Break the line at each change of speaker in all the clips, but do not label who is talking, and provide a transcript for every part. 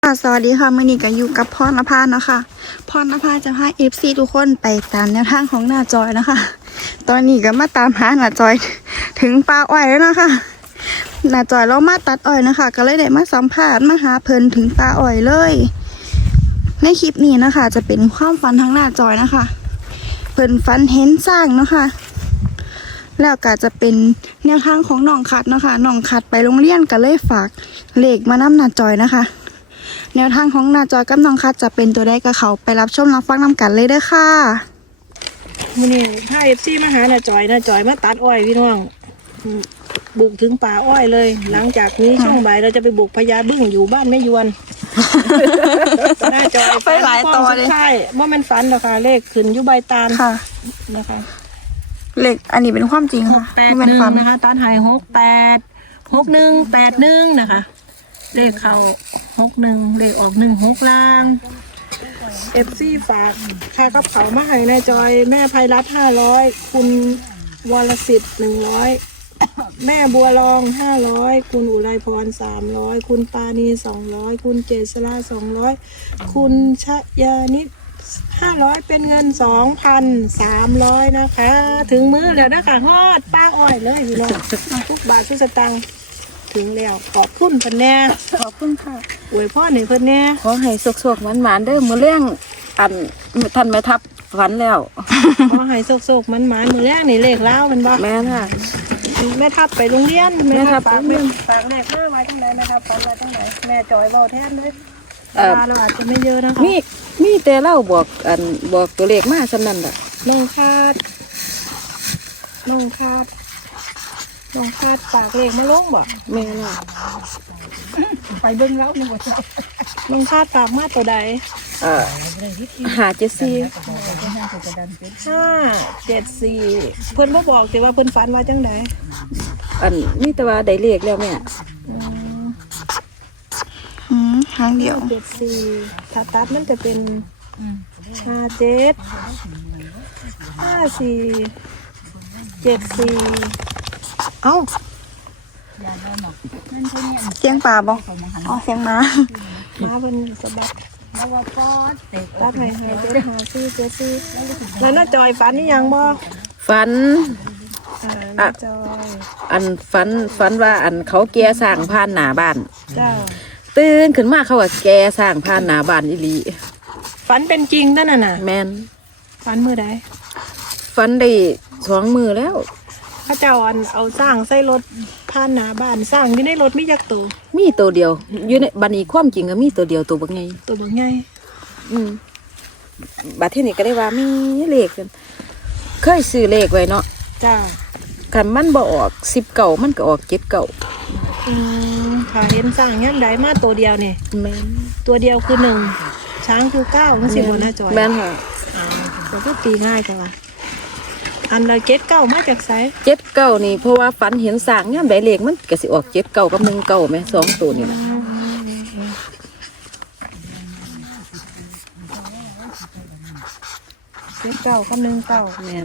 สวัสดีค่ะมื่อนี้ก็อยู่กับพรณภาเนาะค่ะพรณภาจะพาFCทุกคนไปตามแนวทางของหน้าจอยนะคะตอนนี้ก็มาตามหาหน้าจอยถึงป่าอ้อยแล้วนะคะหน้าจอยเรามาตัดอ้อยนะคะก็เลยได้มาสัมภาษณ์มาหาเพิ่นถึงป่าอ้อยเลยในคลิปนี้นะคะจะเป็นความฝันทางหน้าจอยนะคะเพิ่นฝันเห็นสร้างเนาะค่ะแล้วก็จะเป็นแนวทางของน้องคัดเนาะค่ะน้องคัดไปโรงเรียนก็เลยฝากเลขมานำหน้าจอยนะคะแนวทางของหน้าจอยกับน้องคัดจะเป็นตัวใดก็เขาไปรับชมรับฟังนำกันเลยเด้อค่ะ
มื้อนี้ถ้าFCมาหาน้าจอยมาตัดอ้อยพี่น้องบุกถึงป่าอ้อยเลย หลังจากนี้ช่วงบ่ายเราจะไปบุกพญาบึ้งอยู่บ้านแม่ยวนน้าจอย
ไปหลายตัวเลย
ใช่ว่ามันฝันหรอกค่ะเลขขึ้นอยู่ใบตาล
ค่ะ
นะคะ
เลขอันนี้เป็นความจริงค่ะ
681นะคะตัดให้686181นะคะเลขเข้า61เลขออก16ล่าง FC ฝากค่ากับเขาวมาให้นายจอยแม่ภัยรัตน์500คุณวรสิทธิ์100แม่บัวรอง500คุณอุไรพร300คุณปานี200คุณเจษรา200คุณชยานิด500เป็นเงิน 2,300 นะคะ ถึงมือแล้วนะคะฮอดป้าอ้อยเลยพี่น้องทุกบาททุกสตางค์ถึงแล้วขอบคุณเพิ่นแน่
ขอบคุณค่ะ
อวยพรให้เพิ่นแน่
ขอให้สุกๆหวานๆเด้อมื้อเลี้ยงอันท่านแม่ทัพฝันแล้ว
ขอให้โศกๆมันหมานมือแรกนี่เลขเล่ามันบ่
แม่ค่ะ
แม่ทับไปโรงเรียน
แม่ทับ
ฝาก
ไปโรงเรียน
ฝากเลขมาไว้จังไหนนะครับฝันไว้จังไหนแม่จอยเว้าแทนเลย เราอาจจะไม่เยอะนะคะ
มีแต่เล่าบอกตัวเลขมาสำนั้นล่ะ
น้องคาดน้องคาดน้องคาดฝากเลขมาลงบ่
แม่ล่ะ
ไปเบิ่งแล้วนี่บ่จ้ะน้องคาดฝากมาตัวใด
574
574เพิ่นบ่บอกแต่ว่าเพิ่นฝันว่าจังได
อันมีแต่ว่าได้เลขแล้วแม่
ทางเดียว
74ถ้าตัดมันจะเป็น57 54 74เอ้า
เสียงป่าบ่อ๋อเสียงหมา
มาเป็นสะบัดตัดให้เจ็ดหาซี่เจ็ดซี่แล้วน้าจอยฝันนี่ยังบ่
ฝัน
น้าจอย
อันฝันว่าอันเขาแก่สร้างผ่านหน้าบ้าน
เจ้า
ตื่นขึ้นมาเขาว่าแก่สร้างผ่านหน้าบ้านอีหลี
ฝันเป็นจริงนั่นน่ะ
แม่น
ฝันมือใด
ฝันได้2 มื้อแล้ว
พระเจ้าอันเอาสร้างใส่รถผ่านหน้าบ้านสร้างอยู่ในรถมีจักตัว
มีตัวเดียวอยู่ในบัดนี้ความจริงก็มีตัวเดียวตัวบักใหญ่
ตัวบ่ใหญ่
บัดที่นี่ก็ได้ว่ามีเลขกันเคยซื้อเลขไว้เนาะ
จ้า
คันมันบ่ออก19มันก็ออก79
ถ้าเห็นสร้างยามใดมาตัวเดียวนี่
แม่น
ตัวเดียวคือ1ช้างคือ9มันสิบ่น่าจอย
แม่นค่ะ
ก็คือตีง่ายจังว่าอันละเก็ดเก้ามาจากไส
79นี่เพราะว่าฝันเห็นสร้างยามใดเลขมันก็สิออก79กับ19แม่2ตัวนี่ล่ะ
เก็ดเก้ากับ19
แม่น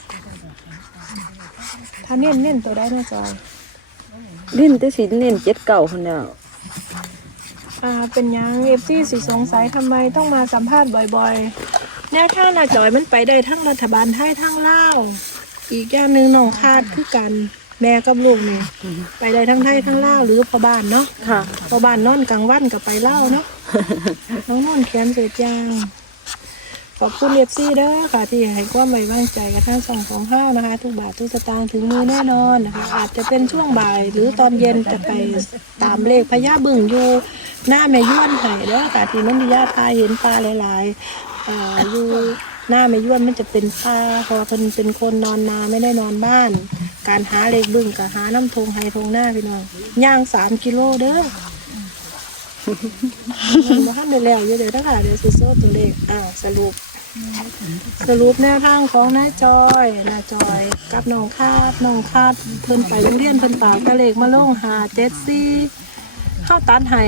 ถ้าเน้นตัวได้นะจอย
ลิ้นแต่สิเน้น79พุ่นแล้ว
เป็นยังFCสิสงสัยทำไมต้องมาสัมภาษณ์บ่อยๆแนวทางน่ะจอยมันไปได้ทั้งรัฐบาลไทยทั้งลาวอีกอย่างหนึ่งน้องคาดคือกันแม่กับลูกนี่ไปได้ทั้งไทยทั้งลาวหรือพ่อบ้านเนาะ
ค่ะ
พ่อบ้านนอนกลางวันกับไปลาวเนาะ น้องนอนเขียนเศษยางขอบคุณFCเด้อค่ะที่ให้ความไว้วางใจกับทางช่องของเฮานะคะ ทุกบาททุกสตางค์ถึงมือแน่นอนนะคะอาจจะเป็นช่วงบ่ายหรือตอนเย็นจะไปตามเลขพญาบึ้งอยู่หน้าแม่ย้วนไห้เด้อค่ะที่น้องดิยาพาเห็นปลาหลายๆอยู่หน้าแม่ย้วนมันจะเป็นปลาเพราะว่าเพิ่นเป็นคนนอนนาไม่ได้นอนบ้าน การหาเลขบึ้งกับหาน้ำทงไฮทงหน้าพี่น้องย่าง3 กิโลเด้อ มาขั้นได้แล้วอยู่เดี๋ยวนะคะเดี๋ยวสิโซ่ตัวเลขสรุปแนวทางของน้าจอยกับน้องคาดเพิ่นไปโรงเรียนเพิ่นฝากตัวเลขมาลง574เข้าตัดให้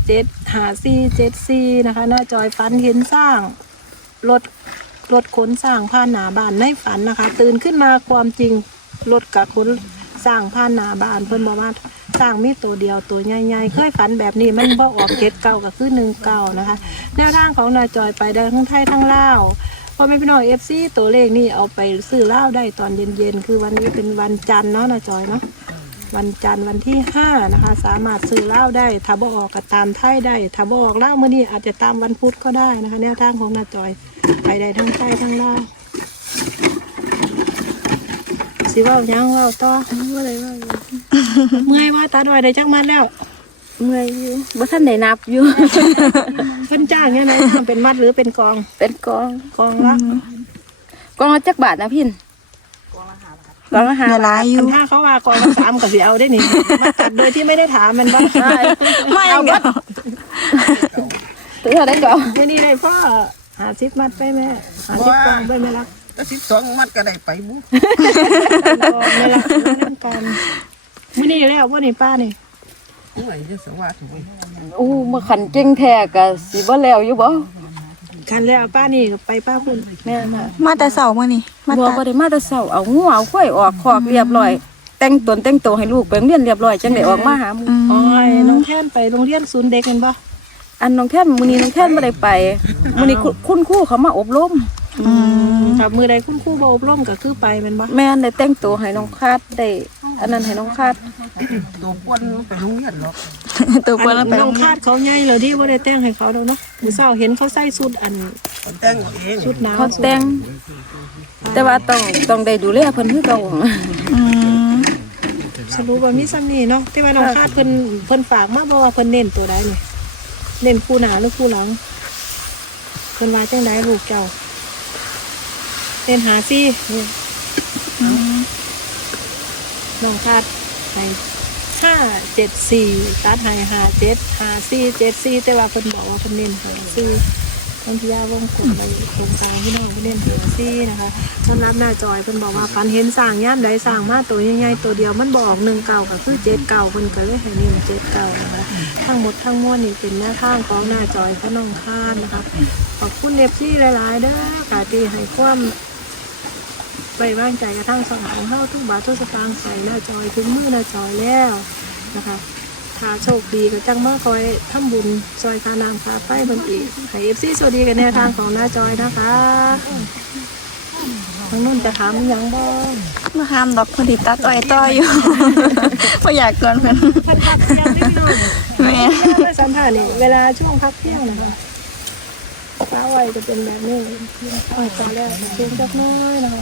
5474นะคะน้าจอยฝันเห็นสร้างรถขนสร้างผ่านหน้าบ้านในฝันนะคะ ตื่นขึ้นมาความจริงรถกับขนสร้างผ่านหน้าบ้านเพิ่นบอกว่าสร้างมีตัวเดียวตัวใหญ่ๆเคยฝันแบบนี้มันบ่ออก7 เก้าก็คือ1 เก้านะคะแนวทางของนาจอยไปได้ทั้งไทยทั้งลาวพอแม่พี่น้อง FC ตัวเลขนี่เอาไปซื้อลาวได้ตอนเย็นๆคือวันนี้เป็นวันจันทร์เนาะนาจอยเนาะวันจันทร์วันที่5นะคะสามารถซื้อลาวได้ถ้าบ่ออกก็ตามไทยได้ถ้าบ่ออกลาวมื้อนี้อาจจะตามวันพุธก็ได้นะคะแนวทางของนาจอยไปได้ทั้งไทยทั้งลาวสิเว้าหยังเว้าต่อบ่ได้เว้าเมื่อยว่าตาดอยได้จักมัดแล้ว
เมื่อยอยู่บ่ทันได้นับอยู่
เพิ่นจ้างยังไงทำเป็นมัดหรือเป็นกอง
เป็นกอง
กองละ
กองละจักบาทนะพินกองละ5
เวลาอยู่
ถ้าเขาว่ากองละ3ก็สิเอาได้นี่มาตัดโดยที่ไม่ได้ถามมันบ่
ไม่เดี๋ยว
ถือเท่าได้ก็
มื้อนี้ได้พ่อ50มัดไปแม่50กองไปแม่ละ
ก็12 มัดก็ได้ไปบุ
กองแม่ละน้ำกันมื้อนี้แล้วบ่นี่ป้านี่
โอ้ยจะสวัสดิ์
อู้มาขันเก่งแท้ก็สิบ่แล้วอยู่บ่
กันแล้วป้านี่ก็ไปป้าคุณ
แม่น่ะ
มาแต่เสาร์มื้อนี้มา
บ่
ตัด
บ่ได้มาแต่เช้าเอางูเอาข้อยออกคอกเรียบร้อย แต่งตนแต่งตัวให้ลูกไปโรงเรียนเรียบร้อยจังได้ออกมาหาหมู่
อ๋อน้องแท่นไปโรงเรียนศูนย์เด็กกันบ่
อันน้องแท่นมื้อนี้น้องแท่นบ่ได้ไปมื้อนี้คุณครูเขามาอบรม
ถ้ามื้อใดคุณครูบ่อบรมก็คือไปแม่นบ่
แม่นได้แต่งตัวให้น้องคาดได้อันนั้นให้น้องคาด
ตัวป้วนไปโรงเรียนหรอก
ตัวเปิ้นแล้วไป
น้องคาดเขาใหญ่แล้วดิบ่ได้แต่งให้เขาดอกเนาะมื้อเช้าเห็นเขาใส่ชุดอัน
คนแต่งเอาเอง
ชุดหนาว
เขาแต่ง แต่ว่าต้องได้ดูแลเพิ่นคือเก่า
อืม
สรุปว่ามีซ้ำนี่เนาะที่ว่าน้องคาดเพิ่นฝากมาบอกว่าเพิ่นเน้นตัวใดนี่เน้นคู่หน้าหรือคู่หลังเพิ่นว่าจังไดลูกเจ้าเน้นหาซี่นี่น้องคาดให้574ตัดให้575474แต่ว่าเพิ่นบอกว่าเพิ่นเน้นหาซี่บางทีวงกลมไปตรงกลางพี่น้องเพิ่นเน้นหาซี่นะคะสำหรับหน้าจอยเพิ่นบอกว่าฝันเห็นสร้างย่ามใดสร้างมาตัวใหญ่ๆตัวเดียวมันบอก1 เก่าก็คือ7 เก่าเพิ่นก็เลยให้เน้น7 เก่านะคะทั้งหมดทั้งมวลนี่เป็นแนวทางของหน้าจอยพระน้องคานนะคะขอบคุณFCหลายๆเด้อค่ะที่ให้ความไว้วางใจกระทั่งสองของเฮาทุกบาททุกสตางค์ใส่หน้าจอยถึงมือหน้าจอยแล้วนะคะถ้าโชคดีก็จังมาคอยทำบุญซอยคาน้ำคาไฟเบิ่งอีกให้ FC สวัสดีกันแนวทางของหน้าจอยนะคะทางนู้นจะถามอิหยังบ้าง
มาห้ามดอกพอดีตัดอ้อยต่ออยู่ บ่อยากเกินเพิ่น
พันพักเที่ยงไม่พี่น้อง
แม่
ไม่สัมผัสนี่เวลาช่วงพักเที่ยงนะคะฟ้าไวจะเป็นแบบนี้อ้อยตอนแรกเพียงจักน้อยนะคะ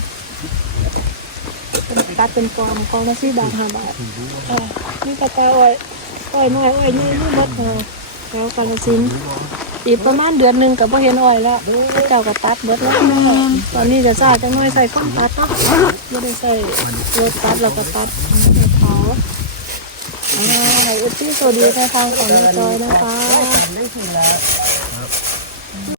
เป็นตัดเป็นกองละ4 บาท 5 บาทนี่ตะตาอ้อยน้อยอ้อยนี่นี่หมดแล้วกาลสินธุ์อีกประมาณเดือนหนึ่งกับพ่เห็นอ้อยแล้วเจ้าก็ตัดเบิดแล้วตอนนี้จะซาจังน้อยใส่ก้นตัดเนาะไม่ได้ใส่รถตัดเราก็ตัดเผาให้อุทิศสวัสดีในทางของน้องจอยนะคะ